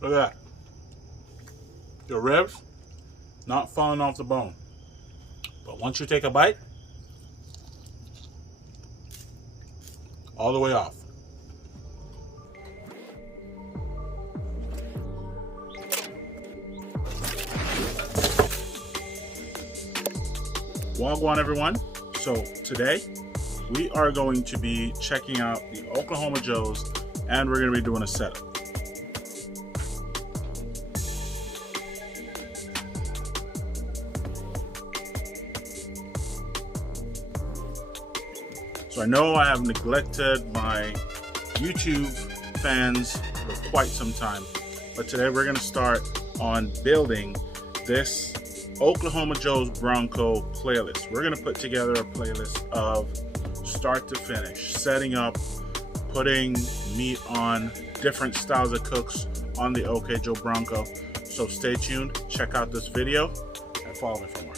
Look at that. The ribs not falling off the bone. But once you take a bite, all the way off. Wagwan everyone. So today we are going to be checking out the Oklahoma Joe's and we're going to be doing a setup. So I know I have neglected my YouTube fans for quite some time, but today we're going to start on building this Oklahoma Joe's Bronco playlist. We're going to put together a playlist of start to finish, setting up, putting meat on, different styles of cooks on the OK Joe Bronco. So stay tuned, check out this video, and follow me for more.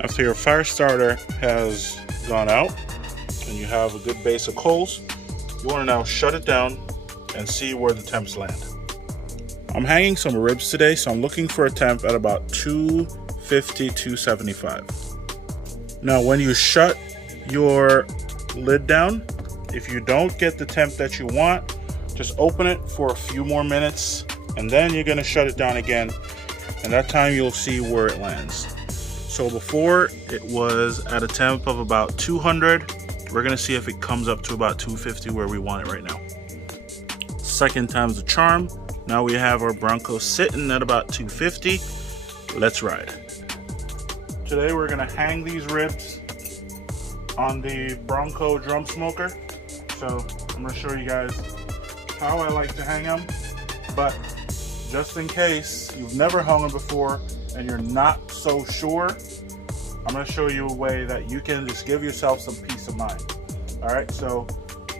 After your fire starter has gone out and you have a good base of coals, you want to now shut it down and see where the temps land. I'm hanging some ribs today, so I'm looking for a temp at about 250, 275. Now when you shut your lid down, if you don't get the temp that you want, just open it for a few more minutes and then you're going to shut it down again, and that time you'll see where it lands. So before it was at a temp of about 200, we're going to see if it comes up to about 250 where we want it right now. Second time's the charm. Now we have our Bronco sitting at about 250. Let's ride. Today we're going to hang these ribs on the Bronco drum smoker. So I'm going to show you guys how I like to hang them, but just in case you've never hung them before and you're not so sure, I'm going to show you a way that you can just give yourself some peace of mind. Alright, so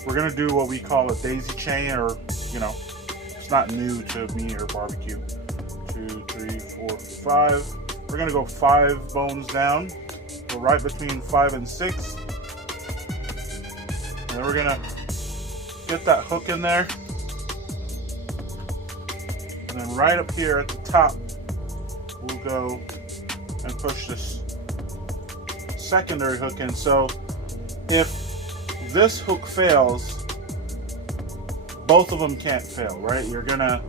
we're going to do what we call a daisy chain, or, you know, it's not new to me or barbecue. 2, 3, 4, 5. We're going to go 5 bones down. Go right between 5 and 6. And then we're going to get that hook in there. And then right up here at the top, we'll go and push this secondary hook in. So if this hook fails, both of them can't fail, right? You're gonna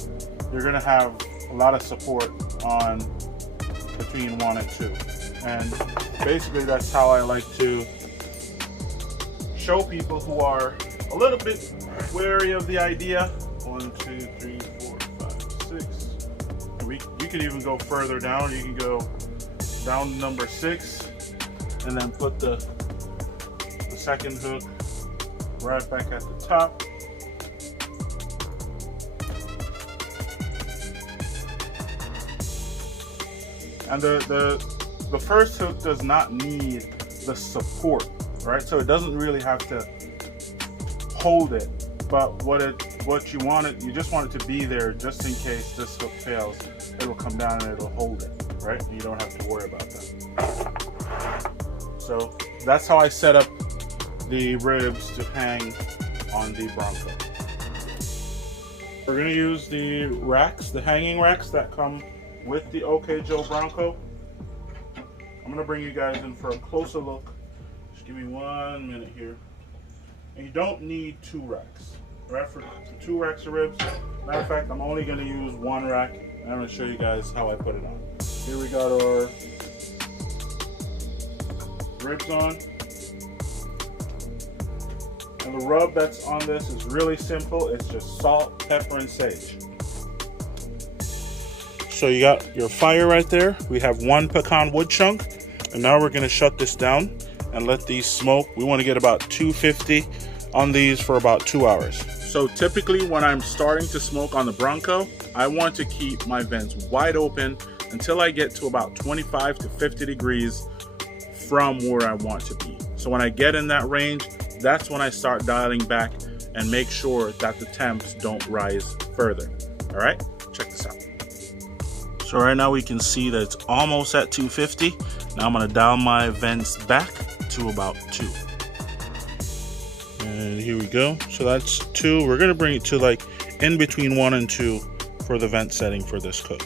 have a lot of support on between 1 and 2. And basically that's how I like to show people who are a little bit wary of the idea. 1, 2, 3, 4, 5, 6. You can even go further down. You can go down to number 6 and then put the second hook right back at the top. And the first hook does not need the support, right? So it doesn't really have to hold it, but what you want it, you just want it to be there just in case this hook fails. It'll come down and it'll hold it, right? And you don't have to worry about that. So that's how I set up the ribs to hang on the Bronco. We're going to use the racks, the hanging racks that come with the OK Joe Bronco. I'm going to bring you guys in for a closer look. Just give me 1 minute here. And you don't need 2 racks, right? For 2 racks of ribs. Matter of fact, I'm only going to use 1 rack, and I'm going to show you guys how I put it on. Here we got our ribs on. And the rub that's on this is really simple. It's just salt, pepper, and sage. So you got your fire right there. We have 1 pecan wood chunk. And now we're going to shut this down and let these smoke. We want to get about 250 on these for about 2 hours. So typically when I'm starting to smoke on the Bronco, I want to keep my vents wide open until I get to about 25 to 50 degrees from where I want to be. So when I get in that range, that's when I start dialing back and make sure that the temps don't rise further. All right, check this out. So right now we can see that it's almost at 250. Now I'm gonna dial my vents back to about 2. And here we go. So that's 2. We're gonna bring it to like in between 1 and 2 for the vent setting for this cook.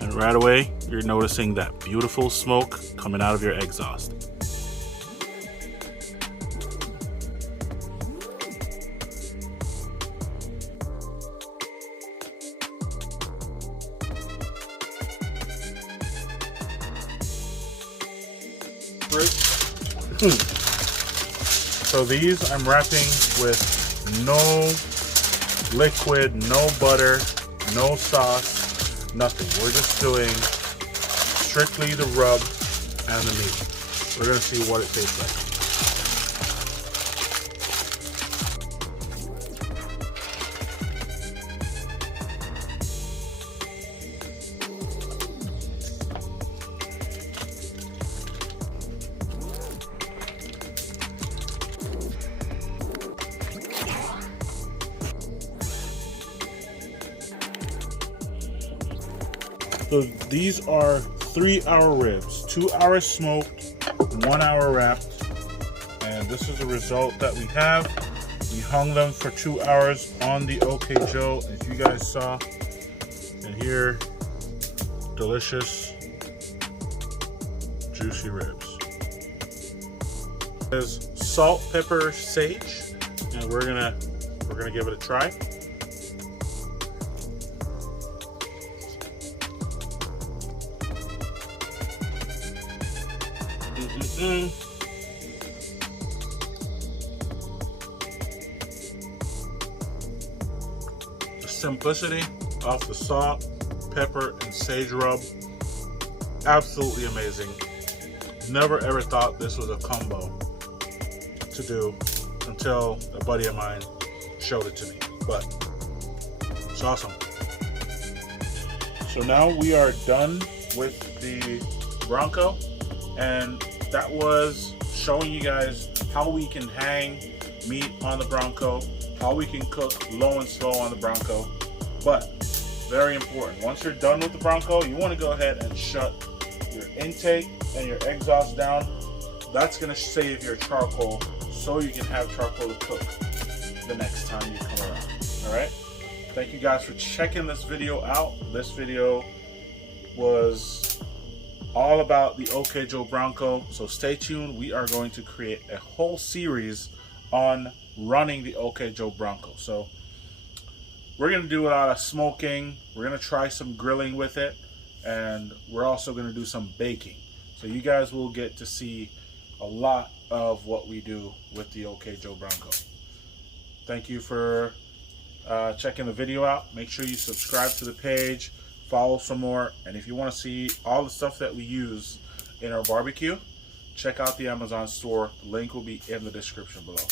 And right away, you're noticing that beautiful smoke coming out of your exhaust. So these I'm wrapping with no liquid, no butter, no sauce, nothing. We're just doing strictly the rub and the meat. We're gonna see what it tastes like. So these are 3-hour ribs, 2 hours smoked, 1 hour wrapped, and this is the result that we have. We hung them for 2 hours on the OK Joe, as you guys saw. And here, delicious, juicy ribs. There's salt, pepper, sage, and we're gonna give it a try. The simplicity of the salt, pepper, and sage rub, absolutely amazing. Never ever thought this was a combo to do until a buddy of mine showed it to me, but it's awesome. So now we are done with the Bronco, and that was showing you guys how we can hang meat on the Bronco, how we can cook low and slow on the Bronco. But very important, once you're done with the Bronco, you want to go ahead and shut your intake and your exhaust down. That's going to save your charcoal so you can have charcoal to cook the next time you come around. All right, thank you guys for checking this video out. This video was all about the OK Joe Bronco, so stay tuned. We are going to create a whole series on running the OK Joe Bronco. So we're going to do a lot of smoking, we're going to try some grilling with it, and we're also going to do some baking. So you guys will get to see a lot of what we do with the OK Joe Bronco. Thank you for checking the video out. Make sure you subscribe to the page, follow some more, and if you want to see all the stuff that we use in our barbecue, check out the Amazon store. The link will be in the description below.